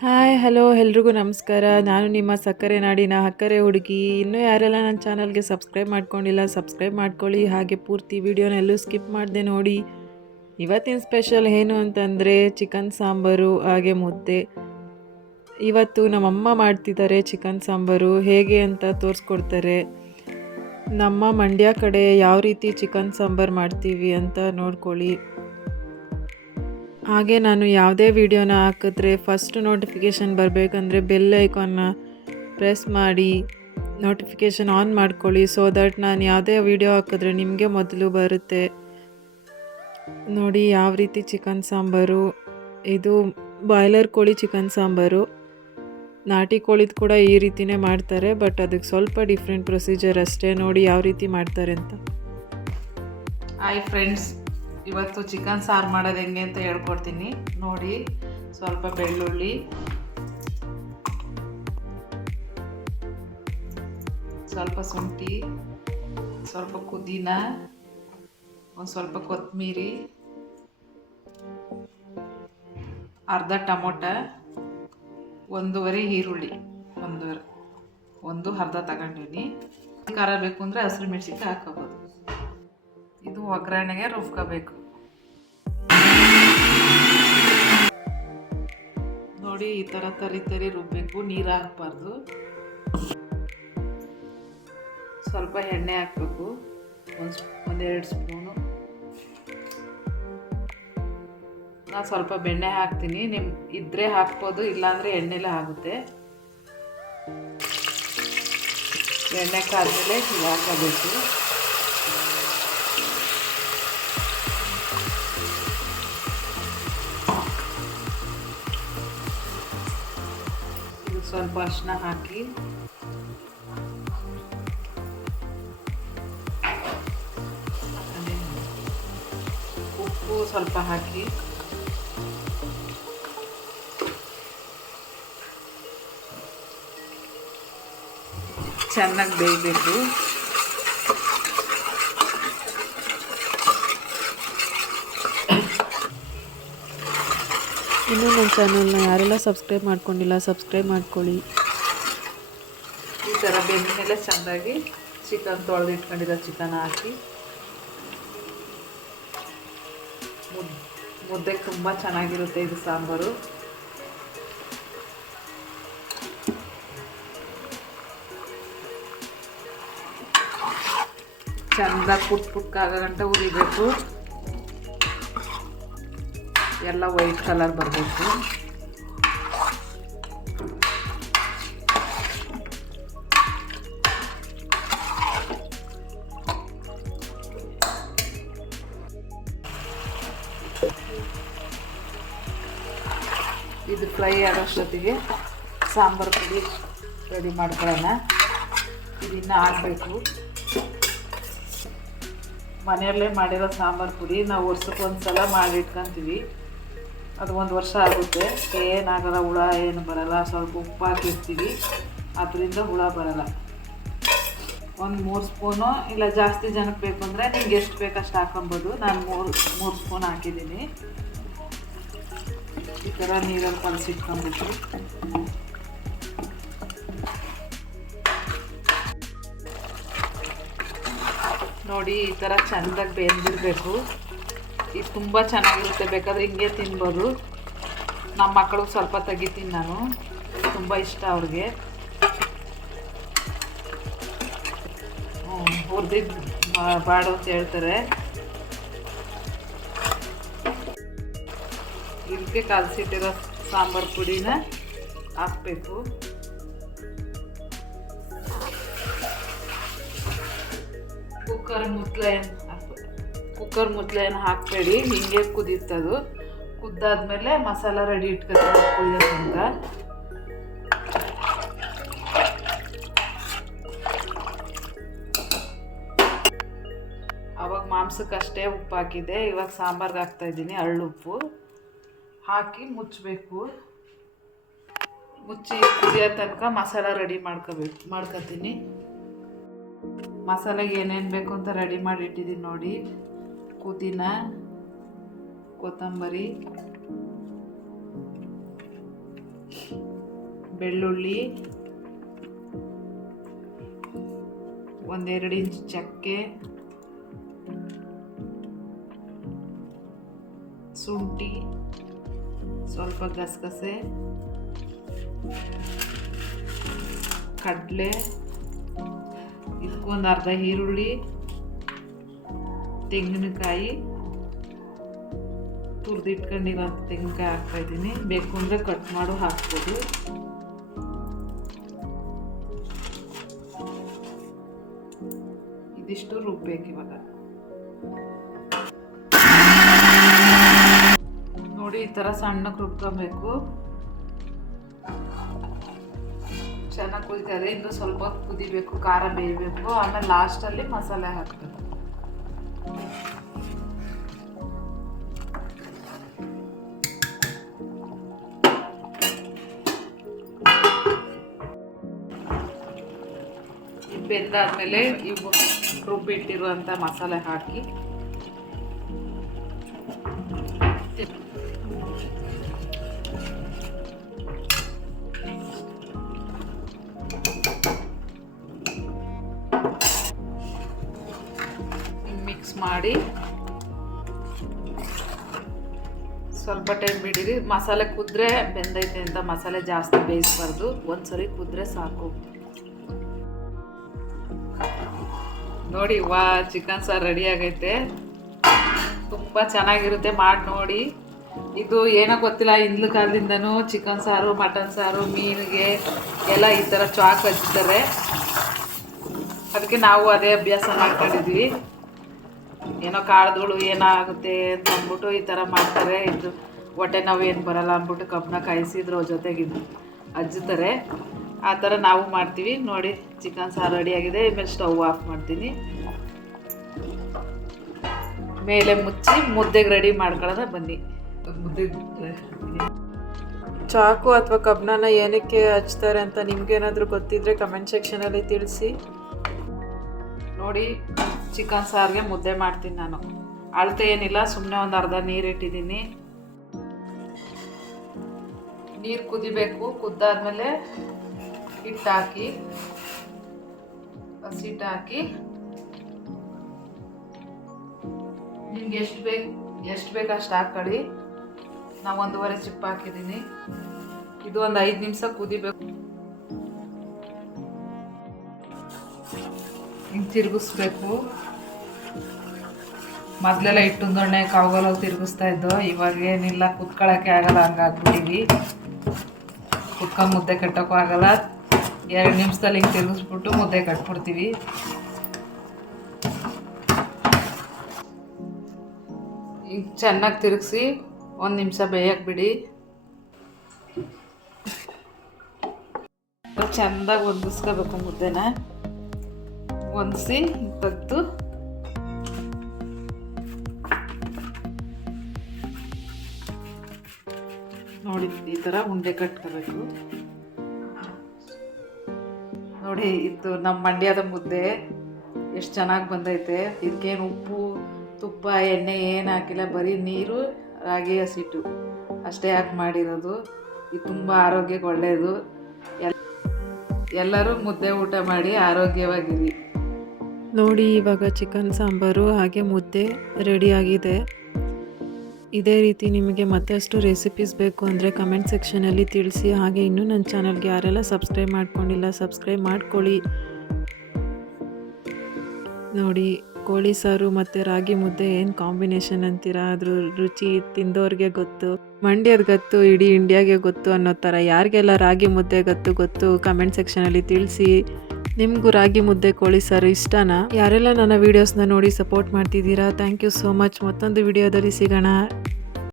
Hi hello ಎಲ್ರಿಗೂ ನಮಸ್ಕಾರ. ನಾನು ನಿಮ್ಮ ಸಕ್ಕರೆ ನಾಡಿನ ಅಕ್ಕರೆ ಹುಡುಗಿ. ಇನ್ನೂ ಯಾರೆಲ್ಲ ನನ್ನ ಚಾನಲ್ಗೆ ಸಬ್ಸ್ಕ್ರೈಬ್ ಮಾಡ್ಕೊಂಡಿಲ್ಲ ಸಬ್ಸ್ಕ್ರೈಬ್ ಮಾಡ್ಕೊಳ್ಳಿ. ಹಾಗೆ ಪೂರ್ತಿ ವಿಡಿಯೋನ ಎಲ್ಲೂ ಸ್ಕಿಪ್ ಮಾಡದೆ ನೋಡಿ. ಇವತ್ತಿನ ಸ್ಪೆಷಲ್ ಏನು ಅಂತಂದರೆ ಚಿಕನ್ ಸಾಂಬಾರು ಹಾಗೆ ಮುದ್ದೆ. ಇವತ್ತು ನಮ್ಮಮ್ಮ ಮಾಡ್ತಿದ್ದಾರೆ ಚಿಕನ್ ಸಾಂಬಾರು. ಹೇಗೆ ಅಂತ ತೋರಿಸ್ಕೊಡ್ತಾರೆ. ನಮ್ಮ ಮಂಡ್ಯ ಕಡೆ ಯಾವ ರೀತಿ ಚಿಕನ್ ಸಾಂಬಾರು ಮಾಡ್ತೀವಿ ಅಂತ ನೋಡ್ಕೊಳ್ಳಿ. ಹಾಗೆ ನಾನು ಯಾವುದೇ ವಿಡಿಯೋನ ಹಾಕಿದ್ರೆ ಫಸ್ಟ್ ನೋಟಿಫಿಕೇಷನ್ ಬರಬೇಕಂದ್ರೆ ಬೆಲ್ ಐಕಾನ್ನ ಪ್ರೆಸ್ ಮಾಡಿ ನೋಟಿಫಿಕೇಷನ್ ಆನ್ ಮಾಡ್ಕೊಳ್ಳಿ. ಸೊ ದಟ್ ನಾನು ಯಾವುದೇ ವಿಡಿಯೋ ಹಾಕಿದ್ರೆ ನಿಮಗೆ ಮೊದಲು ಬರುತ್ತೆ. ನೋಡಿ ಯಾವ ರೀತಿ ಚಿಕನ್ ಸಾಂಬಾರು. ಇದು ಬಾಯ್ಲರ್ ಕೋಳಿ ಚಿಕನ್ ಸಾಂಬಾರು. ನಾಟಿ ಕೋಳಿದು ಕೂಡ ಈ ರೀತಿಯೇ ಮಾಡ್ತಾರೆ, ಬಟ್ ಅದಕ್ಕೆ ಸ್ವಲ್ಪ ಡಿಫ್ರೆಂಟ್ ಪ್ರೊಸೀಜರ್ ಅಷ್ಟೇ. ನೋಡಿ ಯಾವ ರೀತಿ ಮಾಡ್ತಾರೆ ಅಂತ. ಹಾಯ್ ಫ್ರೆಂಡ್ಸ್, ಇವತ್ತು ಚಿಕನ್ ಸಾರು ಮಾಡೋದು ಹೆಂಗೆ ಅಂತ ಹೇಳ್ಕೊಡ್ತೀನಿ ನೋಡಿ. ಸ್ವಲ್ಪ ಬೆಳ್ಳುಳ್ಳಿ, ಸ್ವಲ್ಪ ಶುಂಠಿ, ಸ್ವಲ್ಪ ಪುದೀನ, ಒಂದು ಸ್ವಲ್ಪ ಕೊತ್ತಂಬರಿ, ಅರ್ಧ ಟೊಮೊಟ, ಒಂದೂವರೆ ಈರುಳ್ಳಿ, ಒಂದು ಅರ್ಧ ತಗೊಂಡಿನಿ. ಖಾರ ಬೇಕು ಅಂದರೆ ಹಸಿರು ಮೆಣಸಿನ್ಕಾಯಿ ಹಾಕೋಬೋದು. ಇದು ಒಗ್ಗರಣೆಗೆ ರುಬ್ಕೋಬೇಕು. ನೋಡಿ ಈ ಥರ ತರಿ ರುಬ್ಬಬೇಕು, ನೀರು ಹಾಕಬಾರ್ದು. ಸ್ವಲ್ಪ ಎಣ್ಣೆ ಹಾಕಬೇಕು, ಒಂದೆರಡು ಸ್ಪೂನು. ನಾನು ಸ್ವಲ್ಪ ಬೆಣ್ಣೆ ಹಾಕ್ತೀನಿ, ನಿಮ್ಮ ಇದ್ದರೆ ಹಾಕ್ಬೋದು, ಇಲ್ಲಾಂದರೆ ಎಣ್ಣೆಲೇ ಆಗುತ್ತೆ. ಎಣ್ಣೆ ಕಾದ್ಮೇಲೆ ಇದು ಹಾಕಬೇಕು. ಸ್ವಲ್ಪ ಅರಿಶಿನ ಹಾಕಿ, ಉಪ್ಪು ಸ್ವಲ್ಪ ಹಾಕಿ, ಚೆನ್ನಾಗಿ ಬೇಯಬೇಕು. ಇನ್ನೂ ನನ್ನ ಚಾನಲ್ನ ಯಾರೆಲ್ಲ ಸಬ್ಸ್ಕ್ರೈಬ್ ಮಾಡ್ಕೊಂಡಿಲ್ಲ ಸಬ್ಸ್ಕ್ರೈಬ್ ಮಾಡ್ಕೊಳ್ಳಿ. ಈ ಥರ ಬೆಂದಮೇಲೆ ಚೆಂದಾಗಿ ಚಿಕನ್ ತೊಳೆದು ಇಟ್ಕೊಂಡಿರೋ ಚಿಕನ್ ಹಾಕಿ ಮುದ್ದೆಗೆ ತುಂಬ ಚೆನ್ನಾಗಿರುತ್ತೆ ಇದು ಸಾಂಬಾರು. ಚೆಂದಾಗಿ ಪುಟ್ಕಾಗೋ ಗಂಟ ಉರಿಬೇಕು. ಎಲ್ಲ ವೈಟ್ ಕಲರ್ ಬರಬೇಕು. ಇದು ಫ್ರೈ ಆಗೋಷ್ಟೊತ್ತಿಗೆ ಸಾಂಬಾರು ಪುಡಿ ರೆಡಿ ಮಾಡ್ಕೊಳ್ಳೋಣ. ಇದನ್ನು ಹಾಕಬೇಕು. ಮನೆಯಲ್ಲೇ ಮಾಡಿರೋ ಸಾಂಬಾರು ಪುಡಿ ನಾವು ವರ್ಷಕ್ಕೊಂದ್ಸಲ ಮಾಡಿಟ್ಕೊತೀವಿ. ಅದು 1 ವರ್ಷ ಆಗುತ್ತೆ, ಏನಾಗಲ್ಲ, ಹುಳ ಏನು ಬರಲ್ಲ. ಸ್ವಲ್ಪ ಉಪ್ಪು ಹಾಕಿರ್ತೀವಿ, ಅದರಿಂದ ಹುಳ ಬರಲ್ಲ. ಒಂದು 3 ಸ್ಪೂನು, ಇಲ್ಲ ಜಾಸ್ತಿ ಜನಕ್ಕೆ ಬೇಕು ಅಂದರೆ ನಿಮ್ಗೆ ಎಷ್ಟು ಬೇಕಷ್ಟು ಹಾಕೊಬೋದು. ನಾನು 3 ಸ್ಪೂನ್ ಹಾಕಿದ್ದೀನಿ. ಈ ಥರ ನೀರಲ್ಲಿ ಕಲಸಿಟ್ಕೊಂಡ್ಬಿಟ್ಟು ನೋಡಿ ಈ ಥರ ಚೆಂದಾಗಿ ಬೇಯಿಸಿಬಿಡಬೇಕು. ಇದು ತುಂಬ ಚೆನ್ನಾಗಿರುತ್ತೆ, ಬೇಕಾದರೆ ಹಿಂಗೆ ತಿನ್ಬೋದು. ನಮ್ಮ ಮಕ್ಕಳಿಗೆ ಸ್ವಲ್ಪ ತೆಗಿತೀನಿ ನಾನು, ತುಂಬ ಇಷ್ಟ ಅವ್ರಿಗೆ. ಹುರಿದಿದ್ದು ಬಾಡು ಅಂತ ಹೇಳ್ತಾರೆ. ಇದಕ್ಕೆ ಕಲಸಿಟ್ಟಿರೋ ಸಾಂಬಾರು ಪುಡಿನ ಹಾಕಬೇಕು. ಕುಕ್ಕರ್ ಮುತ್ಲೇನು ಹಾಕಬೇಡಿ, ಹಿಂಗೆ ಕುದೀತದು. ಕುದ್ದಾದ್ಮೇಲೆ ಮಸಾಲ ರೆಡಿ ಇಟ್ಕೊತೀವಿ ಕುದಿಯೋದ್ರಿಂದ. ಅವಾಗ ಮಾಂಸಕ್ಕಷ್ಟೇ ಉಪ್ಪು ಹಾಕಿದೆ, ಇವಾಗ ಸಾಂಬಾರ್ಗೆ ಹಾಕ್ತಾಯಿದ್ದೀನಿ ಹಳ್ಳುಪ್ಪು ಹಾಕಿ ಮುಚ್ಚಬೇಕು. ಮುಚ್ಚಿ ಕುದಿಯೋ ತನಕ ಮಸಾಲ ರೆಡಿ ಮಾಡ್ಕೊತೀನಿ. ಮಸಾಲೆಗೆ ಏನೇನು ಬೇಕು ಅಂತ ರೆಡಿ ಮಾಡಿ ಇಟ್ಟಿದ್ದೀನಿ ನೋಡಿ. ಪುದೀನ, ಕೊತ್ತಂಬರಿ, ಬೆಳ್ಳುಳ್ಳಿ, 1-2 ಇಂಚ್ ಚಕ್ಕೆ, ಶುಂಠಿ, ಸ್ವಲ್ಪ ಗಸಗಸೆ, ಕಡಲೆ, ಇದಕ್ಕೊಂದು ಅರ್ಧ ಈರುಳ್ಳಿ, ತೆಂಗಿನಕಾಯಿ, ತುರಿದಿಟ್ಕೊಂಡಿರೋ ತೆಂಗಿನಕಾಯಿ ಹಾಕ್ತಾಯಿದ್ದೀನಿ. ಬೇಕು ಅಂದರೆ ಕಟ್ ಮಾಡು ಹಾಕ್ಬೋದು. ಇದಿಷ್ಟು ರುಬ್ಬೇಕು ಇವಾಗ. ನೋಡಿ ಈ ಥರ ಸಣ್ಣಕ್ಕೆ ರುಬ್ಕೊಬೇಕು. ಚೆನ್ನಾಗಿ ಕುದಿತಾರೆ. ಇನ್ನು ಸ್ವಲ್ಪ ಕುದಿಬೇಕು, ಖಾರ ಬೇಯಬೇಕು. ಆಮೇಲೆ ಲಾಸ್ಟಲ್ಲಿ ಮಸಾಲೆ ಹಾಕಬೇಕು. ಬೆಂದಾದ್ಮೇಲೆ ಇವು ರುಬ್ಬಿಟ್ಟಿರುವಂಥ ಮಸಾಲೆ ಹಾಕಿ ಮಿಕ್ಸ್ ಮಾಡಿ ಸ್ವಲ್ಪ ಟೈಮ್ ಬಿಡಿರಿ. ಮಸಾಲೆ ಕುದ್ರೆ ಬೆಂದೈತೆ ಅಂತ ಮಸಾಲೆ ಜಾಸ್ತಿ ಬೇಯಿಸ್ಬಾರ್ದು, ಒಂದ್ಸರಿ ಕುದ್ರೆ ಸಾಕು. ನೋಡಿ ಚಿಕನ್ ಸಾರು ರೆಡಿ ಆಗೈತೆ. ತುಂಬ ಚೆನ್ನಾಗಿರುತ್ತೆ, ಮಾಡಿ ನೋಡಿ. ಇದು ಏನೋ ಗೊತ್ತಿಲ್ಲ, ಹಿಂದ್ಲ ಕಾಲದಿಂದನೂ ಚಿಕನ್ ಸಾರು, ಮಟನ್ ಸಾರು, ಮೀನಿಗೆ ಎಲ್ಲ ಈ ಥರ ಚಾಕ್ ಹಚ್ತಾರೆ. ಅದಕ್ಕೆ ನಾವು ಅದೇ ಅಭ್ಯಾಸ ಮಾಡ್ಕೊಂಡಿದ್ವಿ. ಏನೋ ಕಾಳುಗಳು ಏನಾಗುತ್ತೆ ಅಂತ ಅಂದ್ಬಿಟ್ಟು ಈ ಥರ ಮಾಡ್ತಾರೆ. ಇದು ಹೊಟ್ಟೆ ನಾವು ಏನು ಬರಲ್ಲ ಅಂದ್ಬಿಟ್ಟು ಕಬ್ಬನ್ನ ಕಾಯಿಸಿದ್ರು ಜೊತೆಗಿದ್ದು ಹಜ್ಜುತ್ತಾರೆ. ಆ ಥರ ನಾವು ಮಾಡ್ತೀವಿ. ನೋಡಿ ಚಿಕನ್ ಸಾರು ರೆಡಿಯಾಗಿದೆ. ಆಮೇಲೆ ಸ್ಟವ್ ಆಫ್ ಮಾಡ್ತೀನಿ. ಮೇಲೆ ಮುಚ್ಚಿ ಮುದ್ದೆಗೆ ರೆಡಿ ಮಾಡ್ಕೊಳ್ಳೋಣ ಬನ್ನಿ. ಮುದ್ದೆಗೆ ಚಾಕು ಅಥವಾ ಕಬ್ಬನ ಏನಕ್ಕೆ ಹಚ್ತಾರೆ ಅಂತ ನಿಮ್ಗೇನಾದರೂ ಗೊತ್ತಿದ್ರೆ ಕಮೆಂಟ್ ಸೆಕ್ಷನಲ್ಲಿ ತಿಳಿಸಿ. ನೋಡಿ ಚಿಕನ್ ಸಾರಿಗೆ ಮುದ್ದೆ ಮಾಡ್ತೀನಿ ನಾನು. ಅಳತೆ ಏನಿಲ್ಲ, ಸುಮ್ಮನೆ ಒಂದು ಅರ್ಧ ನೀರು ಇಟ್ಟಿದ್ದೀನಿ. ನೀರು ಕುದಿಬೇಕು. ಕುದ್ದಾದ್ಮೇಲೆ ಹಿಟ್ಟು ಹಾಕಿ, ಹಸಿಟ್ಟು ಹಾಕಿ, ನಿಮ್ಗೆ ಎಷ್ಟು ಬೇಕು ಅಷ್ಟು ಹಾಕೊಳ್ಳಿ. ನಾವು 1.5 ಚಿಪ್ ಹಾಕಿದ್ದೀನಿ. ಇದು ಒಂದು 5 ನಿಮಿಷ ಕುದಿಬೇಕು. ಹಿಂಗೆ ತಿರುಗಿಸ್ಬೇಕು. ಮೊದಲೆಲ್ಲ ಹಿಟ್ಟುಂದೊಣ್ಣೆ ಕಾವುಗಲಲ್ಲಿ ತಿರುಗಿಸ್ತಾ ಇದ್ದೋ. ಇವಾಗ ಏನಿಲ್ಲ, ಕುತ್ಕೊಳ್ಳೋಕ್ಕೆ ಆಗಲ್ಲ, ಹಂಗಾಗ್ಬಿಟ್ಟಿವಿ. ಕುತ್ಕೊಂಡು ಮುದ್ದೆ ಕಟ್ಟೋಕ್ಕೂ ಆಗಲ್ಲ. 2 ನಿಮಿಷದಲ್ಲಿ ಹಿಂಗೆ ತಿರುಗಿಸ್ಬಿಟ್ಟು ಮುದ್ದೆ ಕಟ್ಬಿಡ್ತೀವಿ. ಈಗ ಚೆನ್ನಾಗಿ ತಿರುಗಿಸಿ 1 ನಿಮಿಷ ಬೇಯಕ್ಕೆ ಬಿಡಿ. ಚೆಂದಾಗಿ ಹೊಂದಿಸ್ಕೋಬೇಕು ಮುದ್ದೆನ. ಹೊಂದಿಸಿ ತೆಗೆದು ನೋಡಿ ಈ ಥರ ಉಂಡೆ ಕಟ್ಕೋಬೇಕು. ನೋಡಿ ಇದು ನಮ್ಮ ಮಂಡ್ಯದ ಮುದ್ದೆ ಎಷ್ಟು ಚೆನ್ನಾಗಿ ಬಂದೈತೆ. ಇದಕ್ಕೇನು ಉಪ್ಪು, ತುಪ್ಪ, ಎಣ್ಣೆ ಏನು ಹಾಕಿಲ್ಲ, ಬರೀ ನೀರು, ರಾಗಿ ಹಸಿಟ್ಟು ಅಷ್ಟೇ ಹಾಕಿ ಮಾಡಿರೋದು. ಇದು ತುಂಬ ಆರೋಗ್ಯಕ್ಕೆ ಒಳ್ಳೆಯದು. ಎಲ್ಲರೂ ಮುದ್ದೆ ಊಟ ಮಾಡಿ ಆರೋಗ್ಯವಾಗಿರಿ. ನೋಡಿ ಇವಾಗ ಚಿಕನ್ ಸಾಂಬಾರು ಹಾಗೆ ಮುದ್ದೆ ರೆಡಿಯಾಗಿದೆ. ಇದೇ ರೀತಿ ನಿಮಗೆ ಮತ್ತಷ್ಟು ರೆಸಿಪೀಸ್ ಬೇಕು ಅಂದರೆ ಕಮೆಂಟ್ ಸೆಕ್ಷನಲ್ಲಿ ತಿಳಿಸಿ. ಹಾಗೆ ಇನ್ನೂ ನನ್ನ ಚಾನಲ್ಗೆ ಯಾರೆಲ್ಲ ಸಬ್ಸ್ಕ್ರೈಬ್ ಮಾಡ್ಕೊಂಡಿಲ್ಲ ಸಬ್ಸ್ಕ್ರೈಬ್ ಮಾಡ್ಕೊಳ್ಳಿ. ನೋಡಿ ಕೋಳಿ ಸಾರು ಮತ್ತು ರಾಗಿ ಮುದ್ದೆ ಏನು ಕಾಂಬಿನೇಷನ್ ಅಂತೀರಾ, ಅದ್ರ ರುಚಿ ತಿಂದವ್ರಿಗೆ ಗೊತ್ತು, ಮಂಡ್ಯದ ಗೊತ್ತು, ಇಡೀ ಇಂಡಿಯಾಗೆ ಗೊತ್ತು ಅನ್ನೋ ಥರ. ಯಾರಿಗೆಲ್ಲ ರಾಗಿ ಮುದ್ದೆ ಗೊತ್ತು ಕಮೆಂಟ್ ಸೆಕ್ಷನಲ್ಲಿ ತಿಳಿಸಿ. ನಿಮಗೂ ರಾಗಿ ಮುದ್ದೆ ಕೋಳಿ ಸಾರು ಇಷ್ಟನಾ? ಯಾರೆಲ್ಲ ನನ್ನ ವೀಡಿಯೋಸ್ನ ನೋಡಿ ಸಪೋರ್ಟ್ ಮಾಡ್ತಿದ್ದೀರಾ, ಥ್ಯಾಂಕ್ ಯು ಸೋ ಮಚ್. ಮತ್ತೊಂದು ವಿಡಿಯೋದಲ್ಲಿ ಸಿಗೋಣ.